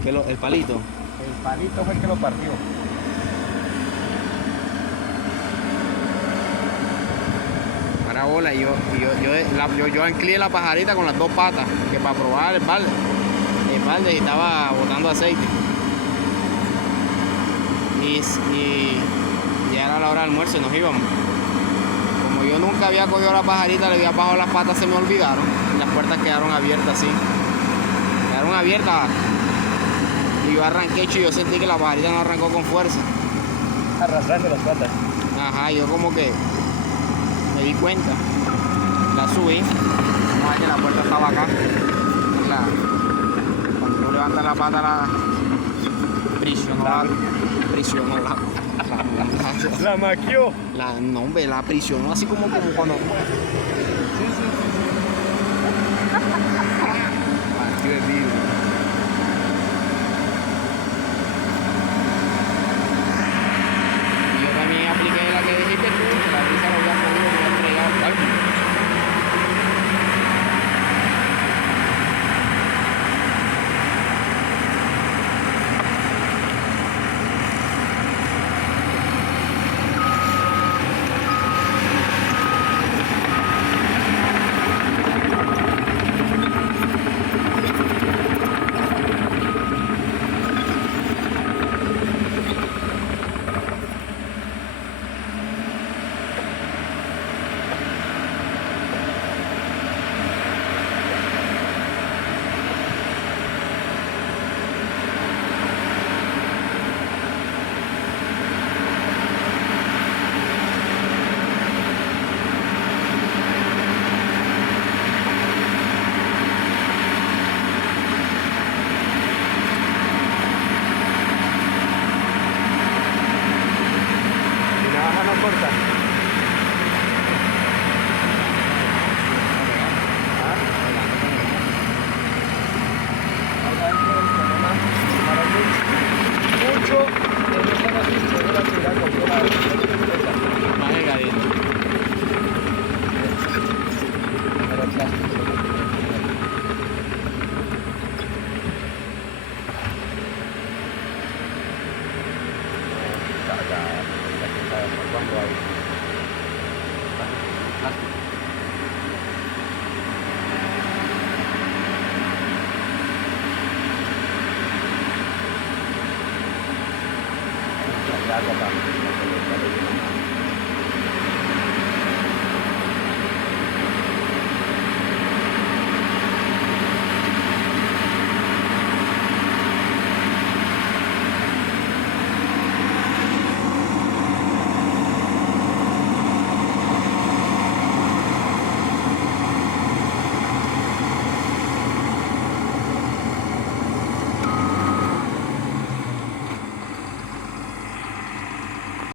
fue el palito? El palito fue el que lo partió. Para bola, yo anclié la pajarita con las dos patas, que para probar el balde y estaba botando aceite. Y ya era la hora del almuerzo y nos íbamos. Como yo nunca había cogido la pajarita, le había bajado las patas, se me olvidaron. Y las puertas quedaron abiertas así. Quedaron abiertas. Y yo arranqué, y yo sentí que la pajarita no arrancó con fuerza. Arrastrando las patas. Ajá, yo como que me di cuenta. La subí. Vamos a ver que la puerta estaba acá. Cuando uno levanta la pata, la prisionó La maquió. no, hombre, la prisionó así como cuando... Partió el vidrio. Y yo también apliqué la que dijiste tú, que la risa lo había cogido, me había entregado algo. No corta. Mucho Más delgadito. Cuando hay plástico. Ya,